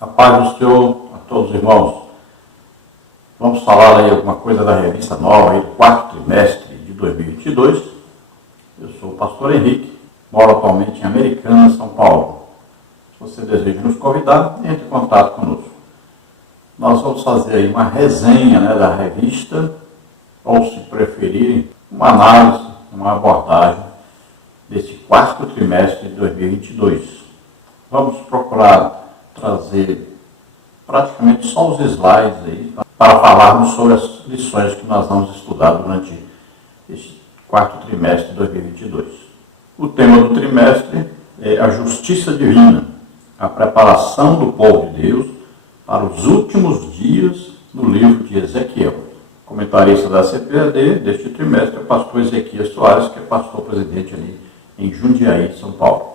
A paz do Senhor a todos os irmãos. Vamos falar aí alguma coisa da revista nova aí do quarto trimestre de 2022. Eu sou o pastor Henrique, moro atualmente em Americana, São Paulo. Se você deseja nos convidar, entre em contato conosco. Nós vamos fazer aí uma resenha da revista, ou se preferirem, uma análise, uma abordagem desse quarto trimestre de 2022. Vamos procurar trazer praticamente só os slides aí para falarmos sobre as lições que nós vamos estudar durante este quarto trimestre de 2022. O tema do trimestre é a justiça divina, a preparação do povo de Deus para os últimos dias do livro de Ezequiel. O comentarista da CPAD deste trimestre é o pastor Ezequiel Soares, que é pastor presidente ali em Jundiaí, São Paulo.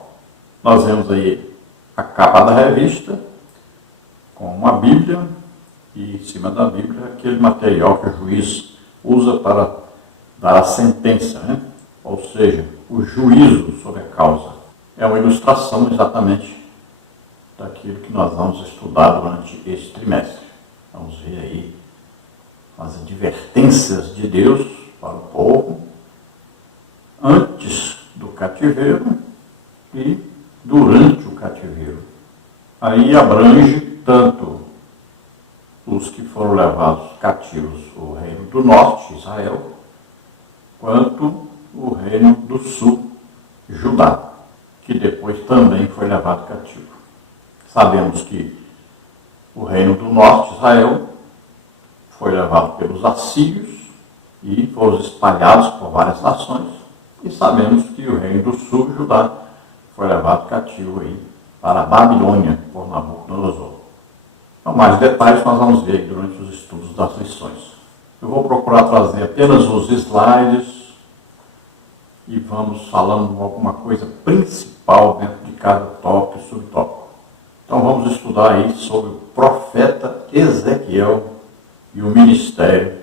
Nós vemos aí a capa da revista, com uma Bíblia, e em cima da Bíblia aquele material que o juiz usa para dar a sentença, ou seja, o juízo sobre a causa. É uma ilustração exatamente daquilo que nós vamos estudar durante este trimestre. Vamos ver aí as advertências de Deus para o povo antes do cativeiro e durante o cativeiro. Aí abrange tanto os que foram levados cativos, o reino do norte, Israel, quanto o reino do sul, Judá, que depois também foi levado cativo. Sabemos que o reino do norte, Israel, foi levado pelos assírios e foram espalhados por várias nações. E sabemos que o reino do sul, Judá, foi levado cativo aí para a Babilônia por Nabucodonosor. Então, mais detalhes nós vamos ver durante os estudos das lições. Eu vou procurar trazer apenas os slides e vamos falando alguma coisa principal dentro de cada tópico e subtópico. Então vamos estudar aí sobre o profeta Ezequiel e o ministério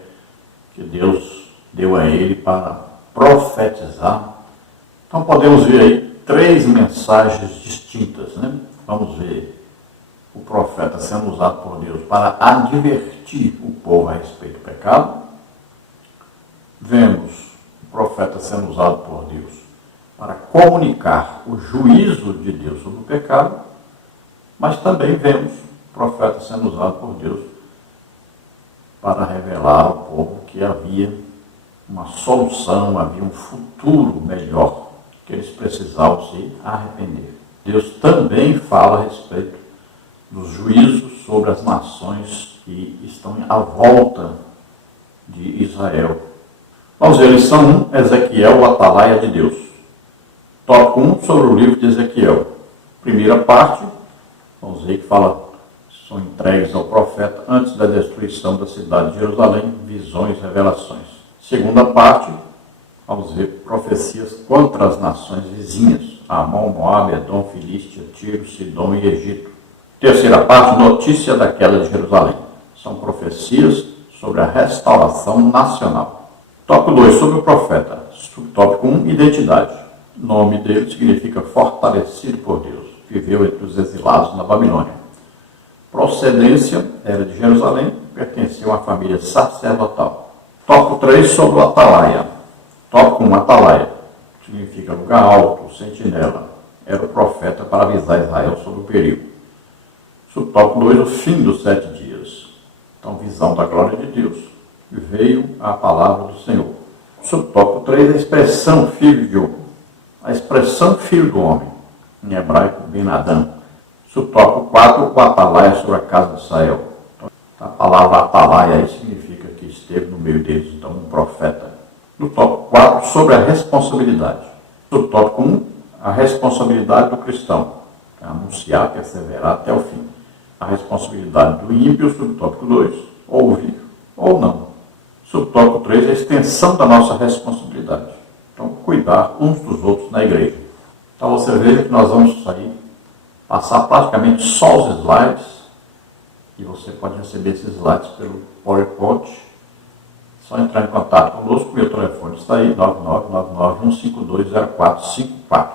que Deus deu a ele para profetizar. Então podemos ver aí 3 mensagens distintas, Vamos ver o profeta sendo usado por Deus para advertir o povo a respeito do pecado. Vemos o profeta sendo usado por Deus para comunicar o juízo de Deus sobre o pecado, mas também vemos o profeta sendo usado por Deus para revelar ao povo que havia uma solução, havia um futuro melhor, que eles precisavam se arrepender. Deus também fala a respeito dos juízos sobre as nações que estão à volta de Israel. Vamos ver a lição 1, Ezequiel, o atalaia de Deus. Tópico 1, sobre o livro de Ezequiel. Primeira parte, vamos ver que fala, são entregues ao profeta antes da destruição da cidade de Jerusalém, visões e revelações. Segunda parte, vamos ver profecias contra as nações vizinhas, Amon, Moabe, Edom, Filístia, Tiro, Sidom e Egito. Terceira parte, notícia da queda de Jerusalém. São profecias sobre a restauração nacional. Tópico 2, sobre o profeta. Subtópico 1, identidade. O nome dele significa fortalecido por Deus. Viveu entre os exilados na Babilônia. Procedência, era de Jerusalém, pertencia a uma família sacerdotal. Tópico 3, sobre o atalaia. Tópico 1, atalaia. Significa lugar alto, sentinela. Era o profeta para avisar Israel sobre o perigo. Subtópico 2, o fim dos 7 dias. Então, visão da glória de Deus. Veio a palavra do Senhor. Subtópico 3, a expressão filho de homem. A expressão filho do homem. Em hebraico, Ben-Adã. Subtópico 4, o atalaia sobre a casa de Israel. Então, a palavra atalaia aí significa que esteve no meio deles, então, um profeta. No tópico 4, sobre a responsabilidade. Subtópico 1, a responsabilidade do cristão. Anunciar, perseverar até o fim. A responsabilidade do ímpio, subtópico 2, ouvir ou não. Subtópico 3, a extensão da nossa responsabilidade. Então, cuidar uns dos outros na igreja. Então, você veja que nós vamos passar praticamente só os slides, e você pode receber esses slides pelo PowerPoint. Só entrar em contato conosco, meu telefone está aí, 9999-152-0454.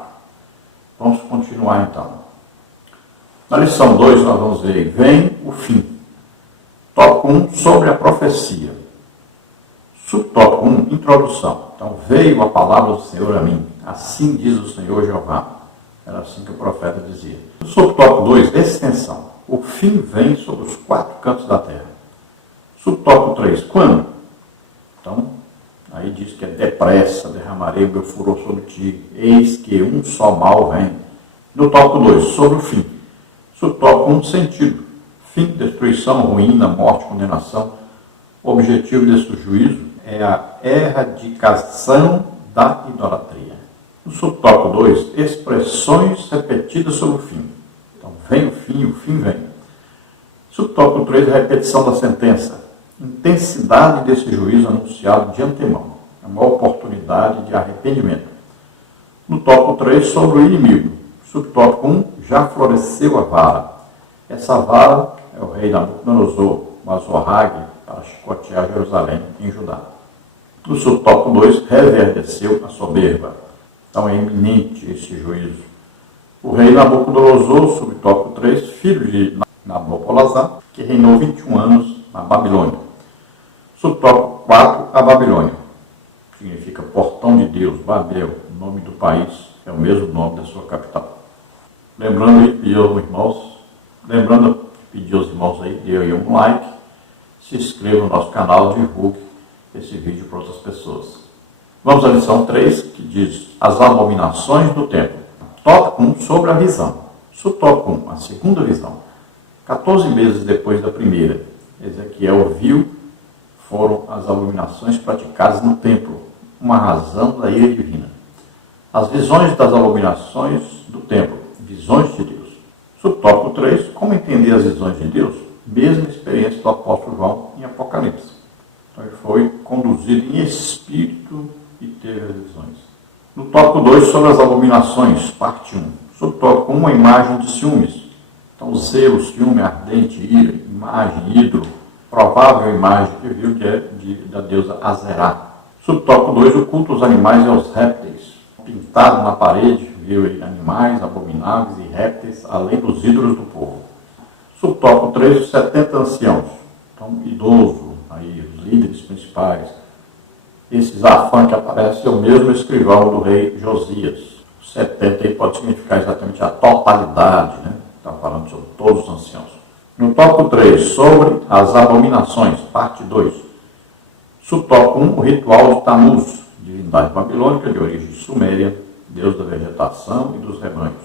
Vamos continuar então. Na lição 2 nós vamos ver, vem o fim. Tópico 1, sobre a profecia. Subtópico 1, introdução. Então, veio a palavra do Senhor a mim, assim diz o Senhor Jeová. Era assim que o profeta dizia. Subtópico 2, extensão. O fim vem sobre os 4 cantos da terra. Subtópico 3, quando? Então, aí diz que é depressa, derramarei o meu furor sobre ti, eis que um só mal vem. No tópico 2, sobre o fim. Subtópico 1, sentido. Fim, destruição, ruína, morte, condenação. O objetivo desse juízo é a erradicação da idolatria. No subtópico 2, expressões repetidas sobre o fim. Então, vem o fim vem. Subtópico 3, repetição da sentença. Intensidade desse juízo anunciado de antemão. É uma oportunidade de arrependimento. No tópico 3, sobre o inimigo. Subtópico 1, já floresceu a vara. Essa vara é o rei Nabucodonosor, o Azorrague, para chicotear Jerusalém em Judá. No subtópico 2, reverdeceu a soberba. Então é iminente esse juízo. O rei Nabucodonosor, subtópico 3, filho de Nabopolassar, que reinou 21 anos na Babilônia. Subtópico 4, a Babilônia. Significa portão de Deus, Babel. O nome do país é o mesmo nome da sua capital. Lembrando de pedir aos irmãos aí, dê aí um like, se inscreva no nosso canal, divulgue esse vídeo para outras pessoas. Vamos à lição 3, que diz as abominações do templo. Tópico 1, sobre a visão. Subtópico 1, a segunda visão. 14 meses depois da primeira, Ezequiel viu, foram as abominações praticadas no templo, uma razão da ira divina. As visões das abominações do templo, visões de Deus. Subtópico 3, como entender as visões de Deus? Mesma experiência do apóstolo João em Apocalipse. Então ele foi conduzido em espírito e teve as visões. No tópico 2, sobre as abominações, parte 1. Subtópico 1, a imagem de ciúmes. Então, zelo, ciúme, ardente, ira, imagem, ídolo, provável imagem que viu que é da deusa Azerá. Subtópico 2, o culto aos animais e aos répteis. Pintado na parede, viu animais abomináveis e répteis, além dos ídolos do povo. Subtópico 3, os 70 anciãos. Então, idoso, aí, os líderes principais. Esse Zafã que aparece é o mesmo escrivão do rei Josias. 70 aí pode significar exatamente a totalidade, né? Está falando sobre todos os anciãos. No tópico 3, sobre as abominações, parte 2. Subtópico 1, o ritual de Tamuz, divindade babilônica de origem suméria, deus da vegetação e dos rebanhos.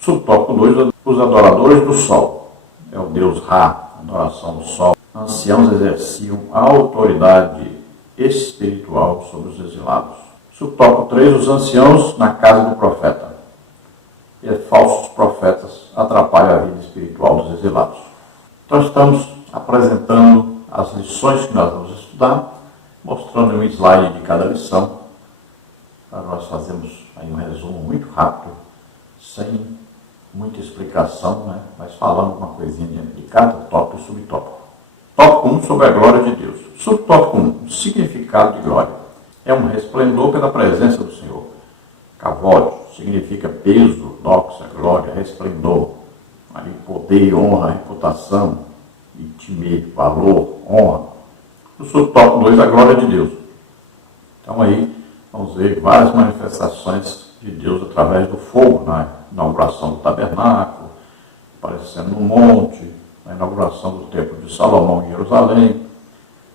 Subtópico 2, os adoradores do sol. É o deus Ra, adoração do sol. Anciãos exerciam a autoridade espiritual sobre os exilados. Subtópico 3, os anciãos na casa do profeta. E falsos profetas atrapalham a vida espiritual dos exilados. Então estamos apresentando as lições que nós vamos estudar, mostrando um slide de cada lição, para nós fazermos aí um resumo muito rápido, sem muita explicação, né? Mas falando uma coisinha dentro de cada tópico e subtópico. Tópico 1, sobre a glória de Deus. Subtópico 1, o significado de glória. É um resplendor pela presença do Senhor. Kavod significa peso, doxa, glória, resplendor. Aí, poder, honra, reputação, e temer, valor, honra. No subtópico 2, a glória de Deus. Então aí, vamos ver várias manifestações de Deus através do fogo, na inauguração do tabernáculo, aparecendo no monte, na inauguração do templo de Salomão em Jerusalém.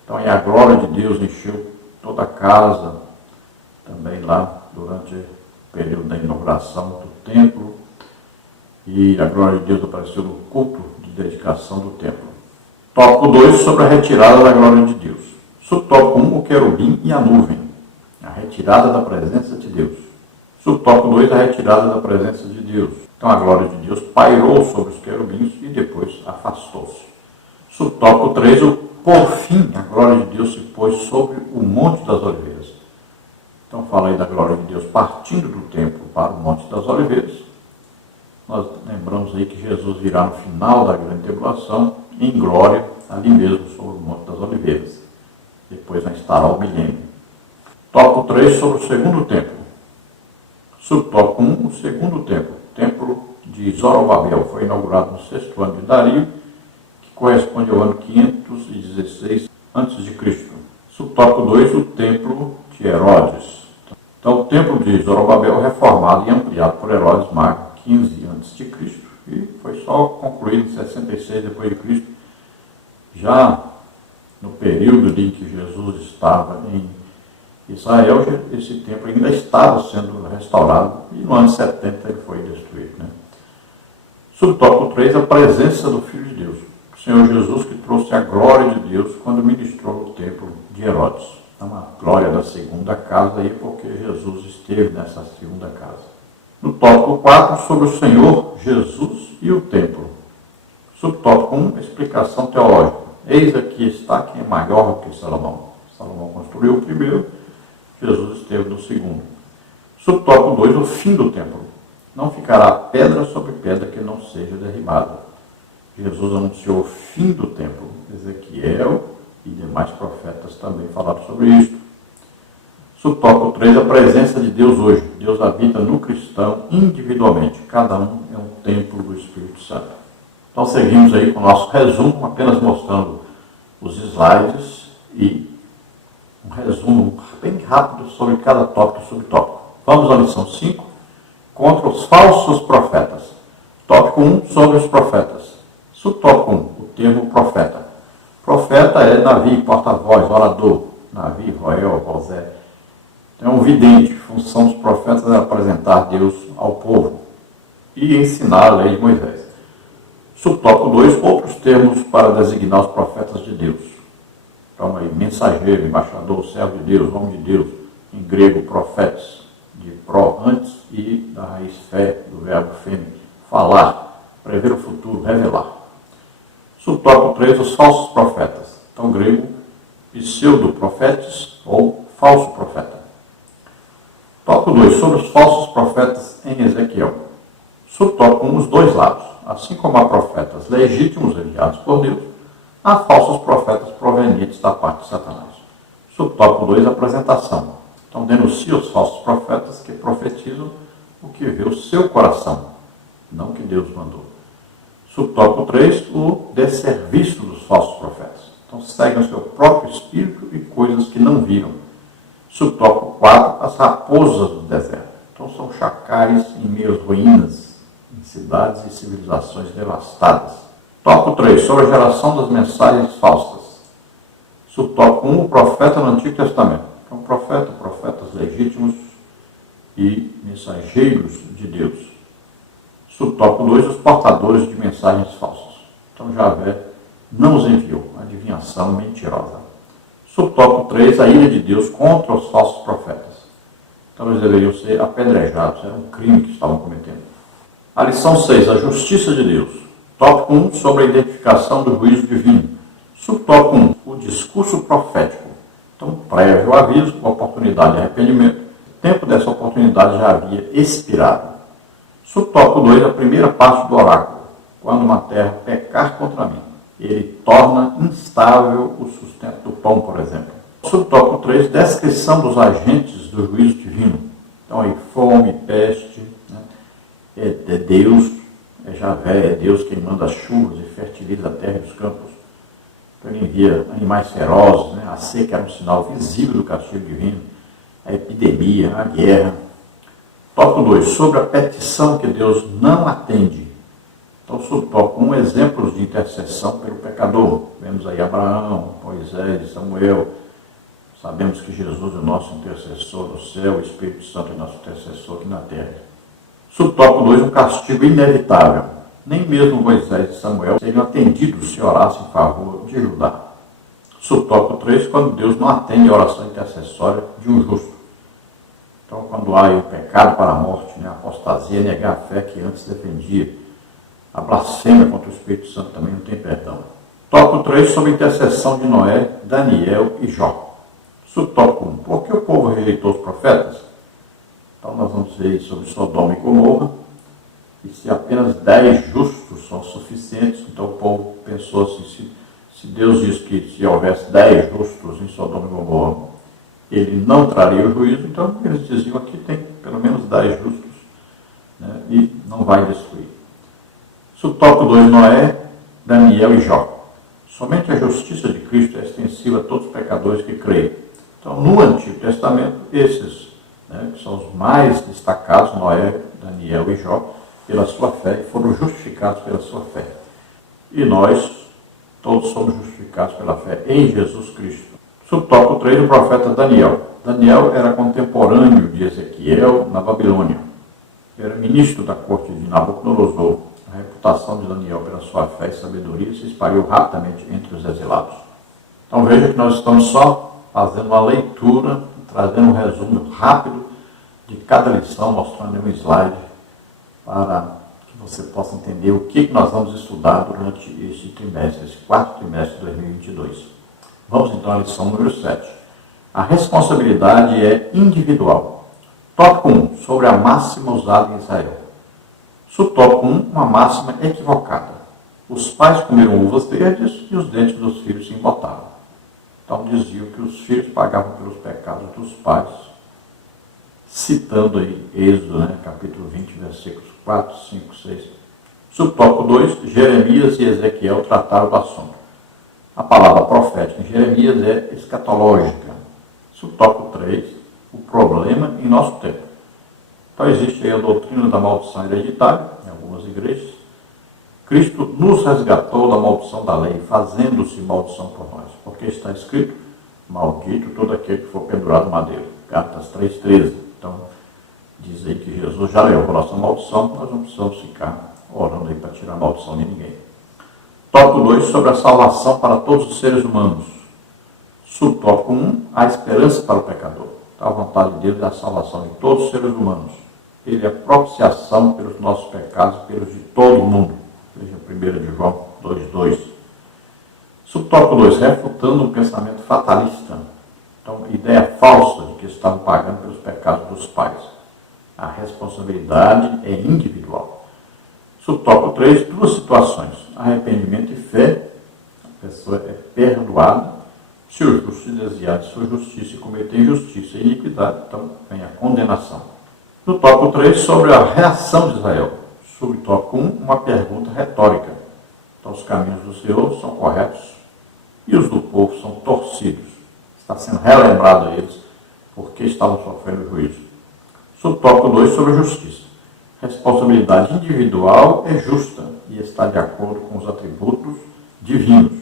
Então aí a glória de Deus encheu toda a casa, também lá durante o período da inauguração do templo, e a glória de Deus apareceu no culto de dedicação do templo. Tópico 2, sobre a retirada da glória de Deus. Subtópico 1, o querubim e a nuvem. A retirada da presença de Deus. Subtópico 2, a retirada da presença de Deus. Então a glória de Deus pairou sobre os querubins e depois afastou-se. Subtópico 3, por fim, a glória de Deus se pôs sobre o Monte das Oliveiras. Então fala aí da glória de Deus partindo do templo para o Monte das Oliveiras. Nós lembramos aí que Jesus virá no final da grande tribulação, em glória, ali mesmo sobre o Monte das Oliveiras. Depois vai instalar o milênio. Tópico 3, sobre o segundo templo. Subtópico 1, o segundo templo. Templo de Zorobabel foi inaugurado no 6º ano de Dario, que corresponde ao ano 516 a.C. Subtópico 2, o Templo de Herodes. Então, o Templo de Zorobabel, reformado e ampliado por Herodes Magno, 15 a.C., e foi só concluído em 66 d.C., já no período em que Jesus estava em Israel, esse templo ainda estava sendo restaurado e no ano 70 ele foi destruído. Subtópico 3, a presença do Filho de Deus. O Senhor Jesus que trouxe a glória de Deus quando ministrou no templo de Herodes. Então, a glória da segunda casa aí, porque Jesus esteve nessa segunda casa. No tópico 4, sobre o Senhor Jesus e o templo. Subtópico 1, explicação teológica. Eis aqui está quem é maior do que Salomão. Salomão construiu o primeiro, Jesus esteve no segundo. Subtópico 2, o fim do templo. Não ficará pedra sobre pedra que não seja derribada. Jesus anunciou o fim do templo. Ezequiel e demais profetas também falaram sobre isso. Subtópico 3, a presença de Deus hoje. Deus habita no cristão individualmente. Cada um é um templo do Espírito Santo. Então seguimos aí com o nosso resumo, apenas mostrando os slides e um resumo bem rápido sobre cada tópico e subtópico. Vamos à lição 5, contra os falsos profetas. Tópico 1, sobre os profetas. Subtópico 1, o termo profeta. Profeta é Navi, porta-voz, orador. Navi, Roel, José. É um vidente. Função dos profetas é apresentar Deus ao povo e ensinar a lei de Moisés. Subtópico 2, outros termos para designar os profetas de Deus. Então aí, mensageiro, embaixador, servo de Deus, homem de Deus, em grego, profetes, de pró, antes, e da raiz fé, do verbo fêmea, falar, prever o futuro, revelar. Subtópico 3, os falsos profetas. Então, grego, pseudo-profetes ou falso profeta. Tópico 2, sobre os falsos profetas em Ezequiel. Subtópico 1, os dois lados. Assim como há profetas legítimos enviados por Deus, há falsos profetas provenientes da parte de Satanás. Subtópico 2, apresentação. Então, denuncia os falsos profetas que profetizam o que vê o seu coração, não o que Deus mandou. Subtópico 3, o desserviço dos falsos profetas. Então, seguem o seu próprio espírito e coisas que não viram. Subtópico 4, as raposas do deserto. Então, são chacais em meias ruínas, em cidades e civilizações devastadas. Tópico 3, sobre a geração das mensagens falsas. Subtópico 1, o profeta no Antigo Testamento. Então, profetas legítimos e mensageiros de Deus. Subtópico 2, os portadores de mensagens falsas. Então, Javé não os enviou. Adivinhação mentirosa. Subtópico 3, a ira de Deus contra os falsos profetas. Então, eles deveriam ser apedrejados. Era um crime que estavam cometendo. A lição 6, a justiça de Deus. Tópico 1, sobre a identificação do juízo divino. Subtópico 1, o discurso profético. Então, prévio aviso, oportunidade de arrependimento. O tempo dessa oportunidade já havia expirado. Subtópico 2, a primeira parte do oráculo. Quando uma terra pecar contra mim, ele torna instável o sustento do pão, por exemplo. Subtópico 3, descrição dos agentes do juízo divino. Então, aí, fome, peste, é Deus, é Javé, é Deus quem manda as chuvas e fertiliza a terra e os campos. Então, ele envia animais ferozes, a seca era um sinal visível do castigo divino, a epidemia, a guerra. Tópico 2, sobre a petição que Deus não atende. Então, subtópico 1, exemplos de intercessão pelo pecador. Vemos aí Abraão, Moisés, Samuel. Sabemos que Jesus é o nosso intercessor no céu, o Espírito Santo é nosso intercessor aqui na terra. Subtópico 2, um castigo inevitável. Nem mesmo Moisés e Samuel seriam atendidos se orassem em favor de Judá. Subtópico 3, quando Deus não atende a oração intercessória de um justo. Então, quando há o pecado para a morte, a apostasia, negar a fé que antes defendia, a blasfêmia contra o Espírito Santo também não tem perdão. Tópico 3, sobre a intercessão de Noé, Daniel e Jó. Subtópico 1, por que o povo rejeitou os profetas? Então, nós vamos ver sobre Sodoma e Gomorra, e se apenas 10 justos são suficientes, então o povo pensou assim, se Deus diz que se houvesse 10 justos em Sodoma e Gomorra, ele não traria o juízo, então eles diziam aqui tem pelo menos 10 justos, e não vai destruir. Subtópico 2, Noé, Daniel e Jó. Somente a justiça de Cristo é extensiva a todos os pecadores que creem. Então, no Antigo Testamento, esses, que são os mais destacados, Noé, Daniel e Jó, pela sua fé, foram justificados pela sua fé. E nós, todos somos justificados pela fé em Jesus Cristo. Subtópico 3, o profeta Daniel. Daniel era contemporâneo de Ezequiel na Babilônia. Era ministro da corte de Nabucodonosor. A reputação de Daniel pela sua fé e sabedoria se espalhou rapidamente entre os exilados. Então veja que nós estamos só fazendo uma leitura, trazendo um resumo rápido de cada lição, mostrando um slide para que você possa entender o que nós vamos estudar durante este trimestre, esse quarto trimestre de 2022. Vamos então à lição número 7. A responsabilidade é individual. Tópico 1, sobre a máxima usada em Israel. Subtópico 1, uma máxima equivocada. Os pais comeram uvas verdes e os dentes dos filhos se embotaram. Então diziam que os filhos pagavam pelos pecados dos pais, citando aí Êxodo, capítulo 20, versículos 4, 5, 6. Subtópico 2, Jeremias e Ezequiel trataram do assunto. A palavra profética em Jeremias é escatológica. Subtópico 3, o problema em nosso tempo. Então existe aí a doutrina da maldição hereditária, em algumas igrejas. Cristo nos resgatou da maldição da lei, fazendo-se maldição por nós. Porque está escrito, maldito todo aquele que for pendurado no madeiro. Gálatas 3,13. Então, diz aí que Jesus já levou a nossa maldição, nós não precisamos ficar orando aí para tirar a maldição de ninguém. Tópico 2, sobre a salvação para todos os seres humanos. Subtópico 1, a esperança para o pecador. Então, a vontade de Deus é a salvação de todos os seres humanos. Ele é a propiciação pelos nossos pecados, pelos de todo o mundo. Veja 1 de João 2,2. Subtópico 2, refutando um pensamento fatalista. Então, ideia falsa de que estavam pagando pelos pecados dos pais. A responsabilidade é individual. Subtópico 3, duas situações. Arrependimento e fé. A pessoa é perdoada. Se o justo se desviar de sua justiça e cometer injustiça e iniquidade, então vem a condenação. No tópico 3, sobre a reação de Israel. Subtópico 1, uma pergunta retórica. Então, os caminhos do Senhor são corretos e os do povo são torcidos. Está sendo relembrado a eles porque estavam sofrendo juízo. Subtópico 2, sobre a justiça. Responsabilidade individual é justa e está de acordo com os atributos divinos.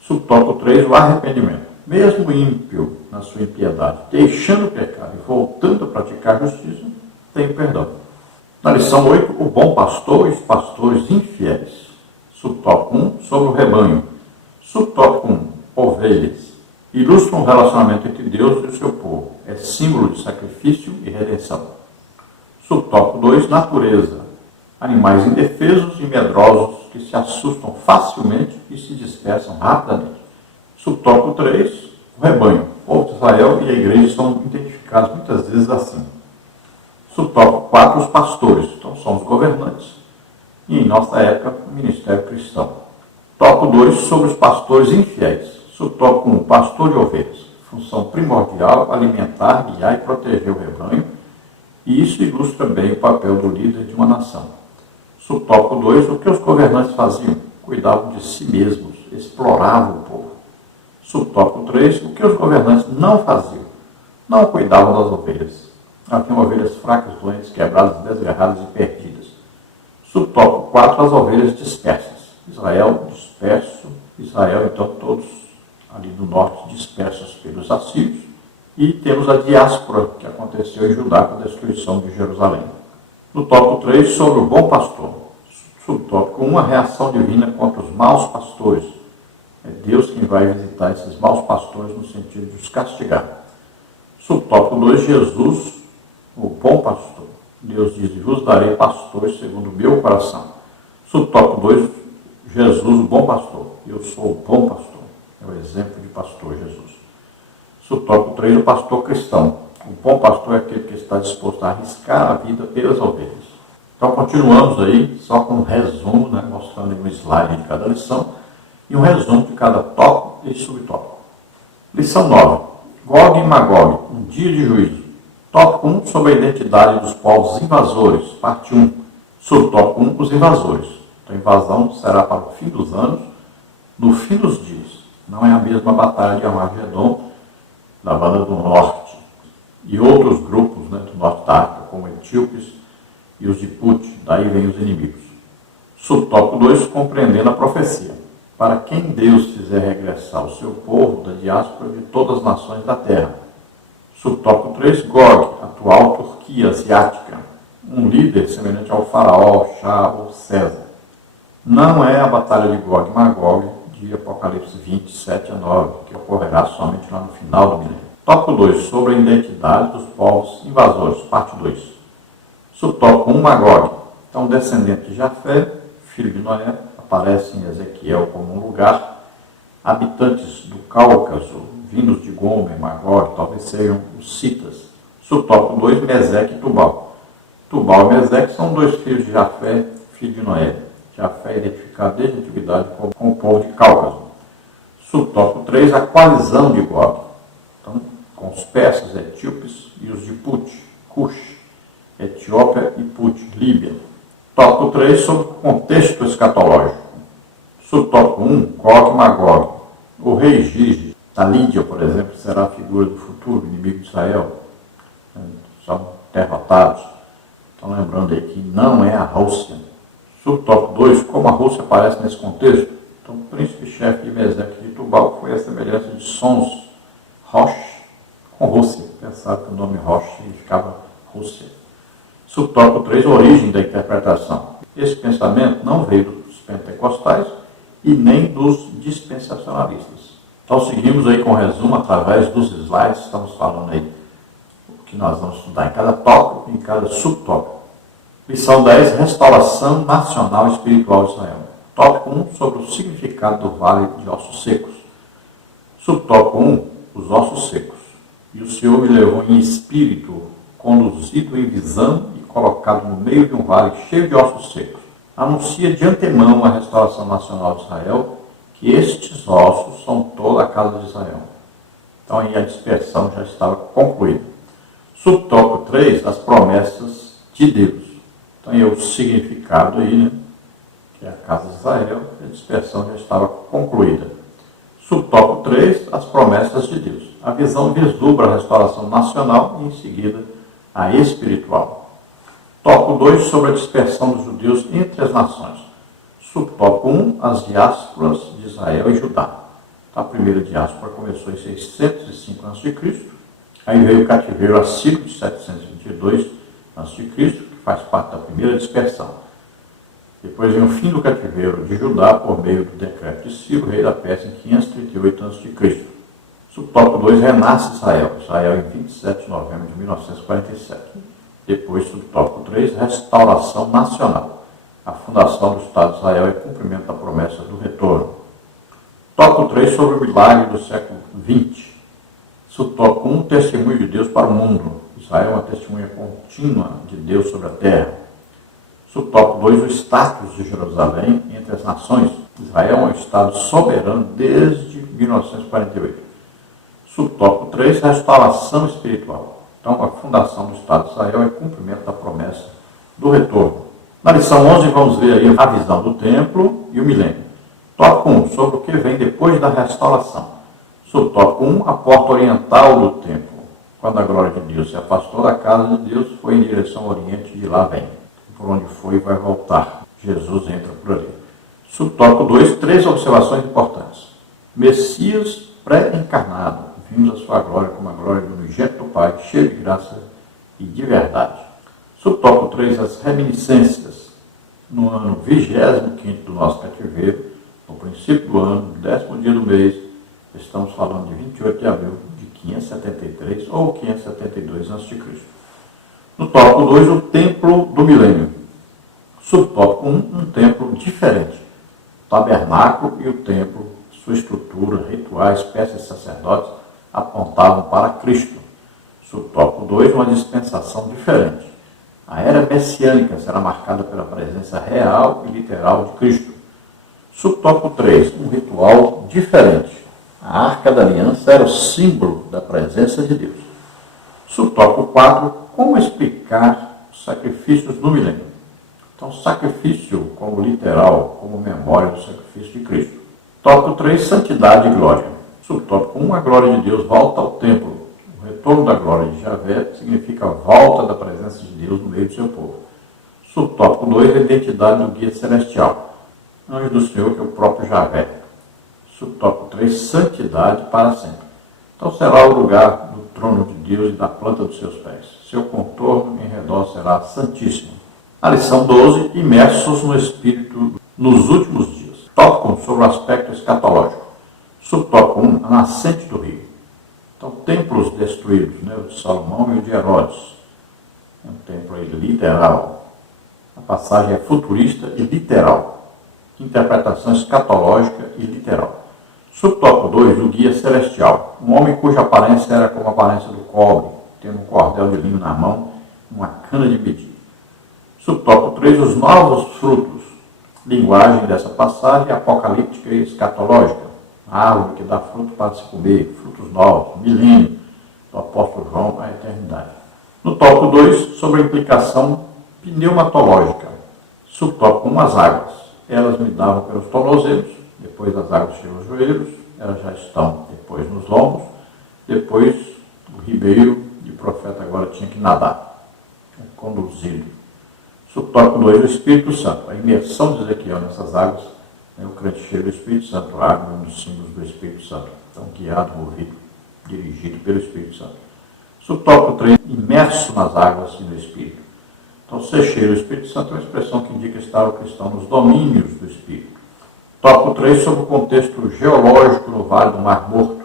Subtópico 3, o arrependimento. Mesmo ímpio na sua impiedade, deixando o pecado e voltando a praticar a justiça, tem perdão. Na lição 8, o bom pastor e os pastores infiéis. Subtópico 1, sobre o rebanho. Subtópico 1, ovelhas. Ilustra um relacionamento entre Deus e o seu povo. É símbolo de sacrifício e redenção. Subtópico 2, natureza. Animais indefesos e medrosos que se assustam facilmente e se dispersam rapidamente. Subtópico 3, o rebanho. O povo de Israel e a igreja são identificados muitas vezes assim. Subtópico 4, os pastores. Então, são os governantes. E, em nossa época, o ministério cristão. Tópico 2, sobre os pastores infiéis. Subtópico 1, pastor de ovelhas. Função primordial, alimentar, guiar e proteger o rebanho. E isso ilustra bem o papel do líder de uma nação. Subtópico 2, o que os governantes faziam? Cuidavam de si mesmos, exploravam o povo. Subtópico 3, o que os governantes não faziam? Não cuidavam das ovelhas. Haviam ovelhas fracas, doentes, quebradas, desgarradas e perdidas. Subtópico 4, as ovelhas dispersas. Israel disperso. Israel, então, todos ali do norte dispersos pelos assírios. E temos a diáspora que aconteceu em Judá com a destruição de Jerusalém. No tópico 3, sobre o bom pastor. Subtópico 1, a reação divina contra os maus pastores. É Deus quem vai visitar esses maus pastores no sentido de os castigar. Subtópico 2, Jesus, o bom pastor. Deus diz, vos darei pastores segundo o meu coração. Subtópico 2, Jesus, o bom pastor. Eu sou o bom pastor. É o exemplo de pastor Jesus. Subtópico 3, o pastor cristão. O bom pastor é aquele que está disposto a arriscar a vida pelas ovelhas. Então, continuamos aí, só com um resumo, mostrando um slide de cada lição, e um resumo de cada tópico e subtópico. Lição 9. Gog e Magog, um dia de juízo. Tópico 1, sobre a identidade dos povos invasores, parte 1. Subtópico 1, os invasores. Então, a invasão será para o fim dos anos, no fim dos dias. Não é a mesma batalha de Armagedon, da Banda do Norte, e outros grupos, né, do Norte da África, como etíopes e os de Put, daí vêm os inimigos. Subtópico 2, compreendendo a profecia. Para quem Deus fizer regressar o seu povo da diáspora de todas as nações da terra. Subtópico 3, Gog, atual Turquia asiática. Um líder semelhante ao faraó, ao Shah ou César. Não é a batalha de Gog e Magog de Apocalipse 27 a 9, que ocorrerá somente lá no final do milênio. Tópico 2, sobre a identidade dos povos invasores, parte 2. Subtópico 1, Magog. Então, descendente de Jafé, filho de Noé, aparece em Ezequiel como um lugar. Habitantes do Cáucaso, vindos de Gomer, Magog, talvez sejam os citas. Subtópico 2, Meseque e Tubal. Tubal e Meseque são dois filhos de Jafé, filho de Noé. Jafé é identificado desde a antiguidade com o povo de Cáucaso. Subtópico 3, a coalizão de Gog. Então, com os persas, etíopes e os de Put, Cush, Etiópia e Put, Líbia. Tópico 3, sobre o contexto escatológico. Subtópico 1, Gog e Magog. O rei Gige, da Lídia, por exemplo, será a figura do futuro inimigo de Israel. São derrotados. Estão lembrando aí que não é a Rússia. Subtópico 2, como a Rússia aparece nesse contexto? Então, o príncipe-chefe de Meseque de Tubal foi a semelhança de Sons, Rosh, com Rússia. Pensaram que o nome Rosh significava Rússia. Subtópico 3, origem da interpretação. Esse pensamento não veio dos pentecostais e nem dos dispensacionalistas. Então, seguimos aí com o resumo através dos slides. Estamos falando aí o que nós vamos estudar em cada tópico e em cada subtópico. Lição 10, restauração nacional espiritual de Israel. Tópico 1, sobre o significado do vale de ossos secos. Subtópico 1, os ossos secos. E o Senhor me levou em espírito, conduzido em visão e colocado no meio de um vale cheio de ossos secos. Anuncia de antemão a restauração nacional de Israel, que estes ossos são toda a casa de Israel. Então aí a dispersão já estava concluída. Subtópico 3, as promessas de Deus. Então, é o significado aí, né? Que é a casa de Israel, a dispersão já estava concluída. Subtópico 3, as promessas de Deus. A visão vislumbra a restauração nacional e, em seguida, a espiritual. Tópico 2, sobre a dispersão dos judeus entre as nações. Subtópico 1, as diásporas de Israel e Judá. Então, a primeira diáspora começou em 605 a.C., aí veio o cativeiro assírio de 722 a.C., faz parte da primeira dispersão. Depois vem o fim do cativeiro de Judá por meio do decreto de Ciro, rei da Pérsia, em 538 a.C. Subtópico 2, renasce Israel. Israel em 27 de novembro de 1947. Depois, subtópico 3, restauração nacional. A fundação do Estado de Israel e cumprimento da promessa do retorno. Tópico 3, sobre o milagre do século XX. Subtópico 1, testemunho de Deus para o mundo. Israel é uma testemunha contínua de Deus sobre a terra. Subtópico 2, o status de Jerusalém entre as nações. Israel é um Estado soberano desde 1948. Subtópico 3, restauração espiritual. Então, a fundação do Estado de Israel é cumprimento da promessa do retorno. Na lição 11, vamos ver aí a visão do templo e o milênio. Tópico 1, sobre o que vem depois da restauração. Subtópico 1, a porta oriental do templo. Quando a glória de Deus se afastou da casa de Deus, foi em direção ao oriente, de lá vem. Por onde foi, vai voltar. Jesus entra por ali. Subtópico 2, 3 observações importantes. Messias pré-encarnado, vimos a sua glória como a glória do unigênito do Pai, cheio de graça e de verdade. Subtópico 3, as reminiscências. No ano 25º do nosso cativeiro, no princípio do ano, no 10º dia do mês, estamos falando de 28 de abril de 573 ou 572 a.C. No tópico 2, o templo do milênio. Subtópico 1, um templo diferente. O tabernáculo e o templo, sua estrutura, rituais, peças de sacerdotes, apontavam para Cristo. Subtópico 2, uma dispensação diferente. A era messiânica será marcada pela presença real e literal de Cristo. Subtópico 3, um ritual diferente. A Arca da Aliança era o símbolo da presença de Deus. Subtópico 4, como explicar os sacrifícios no milênio. Então, sacrifício como literal, como memória do sacrifício de Cristo. Tópico 3, santidade e glória. Subtópico 1, a glória de Deus volta ao templo. O retorno da glória de Javé significa a volta da presença de Deus no meio do seu povo. Subtópico 2, a identidade do guia celestial. Anjo do Senhor, que é o próprio Javé. Subtópico 3, santidade para sempre. Então será o lugar do trono de Deus e da planta dos seus pés. Seu contorno em redor será santíssimo. A lição 12, imersos no Espírito nos últimos dias. Tópico 1, sobre o aspecto escatológico. Subtópico 1, a nascente do rio. Então, templos destruídos, né? O de Salomão e o de Herodes. É um templo aí literal. A passagem é futurista e literal. Interpretação escatológica e literal. Subtópico 2, o guia celestial. Um homem cuja aparência era como a aparência do cobre, tendo um cordel de linho na mão, uma cana de medir. Subtópico 3, os novos frutos. Linguagem dessa passagem apocalíptica e escatológica. A árvore que dá fruto para se comer, frutos novos, milênio, do apóstolo João à eternidade. No tópico 2, sobre a implicação pneumatológica. Subtópico 1, as águas. Elas me davam pelos tornozelos, depois as águas chegam aos joelhos, elas já estão depois nos lombos, depois o ribeiro e o profeta agora tinha que nadar, conduzido. Subtópico 2, o Espírito Santo. A imersão de Ezequiel nessas águas, o crente cheio do Espírito Santo, a água é um dos símbolos do Espírito Santo. Então, guiado, movido, dirigido pelo Espírito Santo. Subtópico 3, imerso nas águas e no Espírito. Então, ser cheio do Espírito Santo é uma expressão que indica estar o cristão nos domínios do Espírito. Tópico 3, sobre o contexto geológico no Vale do Mar Morto.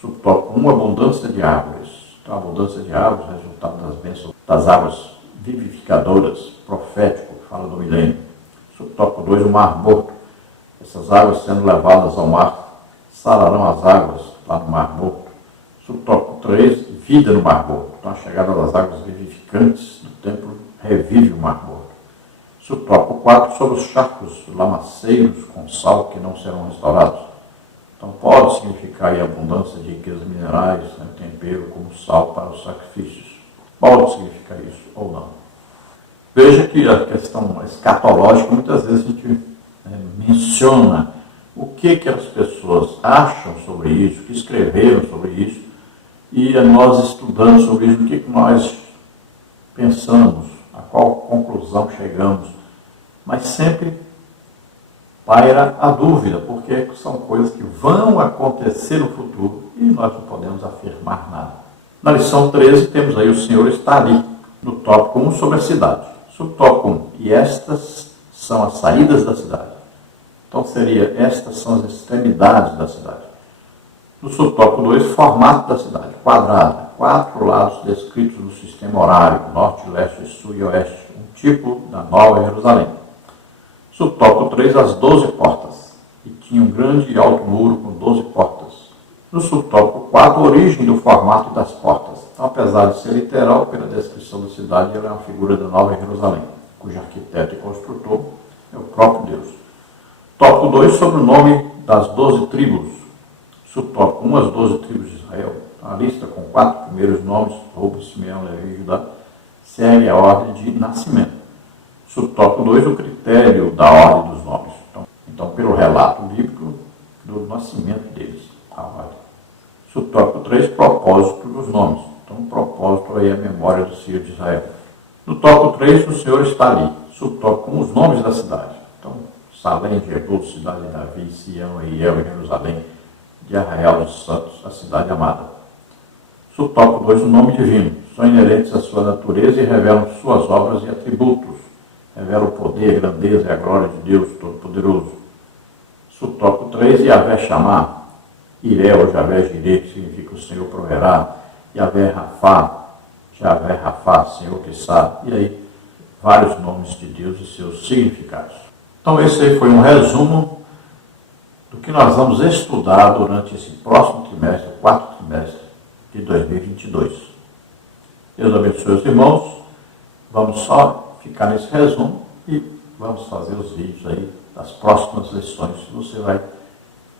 Subtópico 1, abundância de árvores. Então, a abundância de árvores, resultado das bênçãos das águas vivificadoras, profético, fala do milênio. Subtópico 2, o Mar Morto. Essas águas sendo levadas ao mar, sararão as águas lá no Mar Morto. Subtópico 3, vida no Mar Morto. Então, a chegada das águas vivificantes do templo revive o Mar Morto. Subtópico 4, sobre os charcos lamaceiros com sal que não serão restaurados. Então, pode significar aí abundância de riquezas minerais, tempero como sal para os sacrifícios. Pode significar isso ou não. Veja que a questão escatológica, muitas vezes a gente menciona o que as pessoas acham sobre isso, o que escreveram sobre isso, e nós estudando sobre isso, o que nós pensamos, a qual conclusão chegamos. Mas sempre paira a dúvida, porque são coisas que vão acontecer no futuro e nós não podemos afirmar nada. Na lição 13 temos aí o Senhor está ali, no tópico 1 sobre a cidade. Subtópico 1, e estas são as saídas da cidade. Então seria, estas são as extremidades da cidade. No subtópico 2, formato da cidade, quadrada, 4 lados descritos no sistema horário, norte, leste, sul e oeste, um tipo da Nova Jerusalém. Subtópico 3, as 12 portas, e tinha um grande e alto muro com 12 portas. No subtópico 4, a origem do formato das portas. Então, apesar de ser literal, pela descrição da cidade, ela é uma figura da Nova Jerusalém, cujo arquiteto e construtor é o próprio Deus. Tópico 2, sobre o nome das 12 tribos. Subtópico 1, as 12 tribos de Israel. A lista com 4 primeiros nomes, Rubem, Simeão, Levi e Judá, segue a ordem de nascimento. Subtópico 2, o critério da ordem dos nomes. Então pelo relato bíblico do nascimento deles, a ordem. Subtópico 3, propósito dos nomes. Então o propósito aí é a memória do Senhor de Israel. No tópico 3, o Senhor está ali. Subtópico 1, os nomes da cidade. Então, Salém, Jebus, cidade de Davi, Sião, Eiel, Jerusalém, de Arraial dos Santos, a cidade amada. Subtópico 2, o nome divino. São inerentes à sua natureza e revelam suas obras e atributos. Revela o poder, a grandeza e a glória de Deus Todo-Poderoso. Subtópico 3, Yahvé Chamá. Iré ou Javé Jireh, que significa o Senhor proverá. Yahvé Rafá, Javé Rafá, Senhor que sabe. E aí, vários nomes de Deus e seus significados. Então, esse aí foi um resumo do que nós vamos estudar durante esse próximo trimestre, o quarto trimestre de 2022. Deus abençoe os irmãos. Vamos só ficar nesse resumo e vamos fazer os vídeos aí das próximas lições. Você vai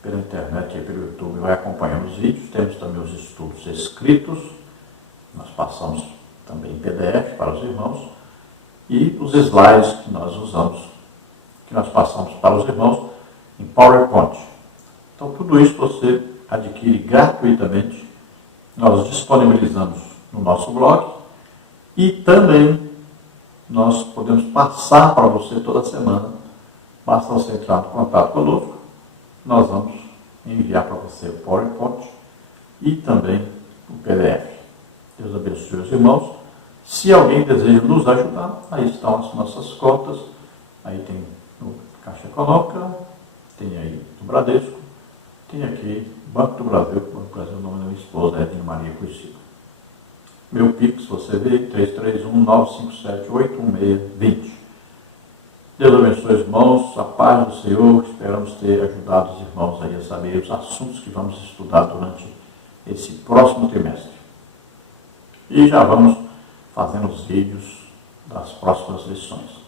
pela internet e pelo YouTube, vai acompanhando os vídeos. Temos também os estudos escritos. Nós passamos também em PDF para os irmãos. e os slides que nós usamos, que nós passamos para os irmãos em PowerPoint. Então, tudo isso você adquire gratuitamente. Nós disponibilizamos no nosso blog e também nós podemos passar para você toda semana. Basta você entrar em contato conosco, nós vamos enviar para você o PowerPoint e também o PDF. Deus abençoe os irmãos. Se alguém deseja nos ajudar, aí estão as nossas contas. Aí tem no Caixa Econômica, tem aí no Bradesco, tem aqui Banco do Brasil, Banco do Brasil, o nome da minha esposa, Edna Maria Coissiga. Meu Pix, você vê, 331-957-81620. Deus abençoe os irmãos, a paz do Senhor. Esperamos ter ajudado os irmãos aí a saber os assuntos que vamos estudar durante esse próximo trimestre. E já vamos fazendo os vídeos das próximas lições.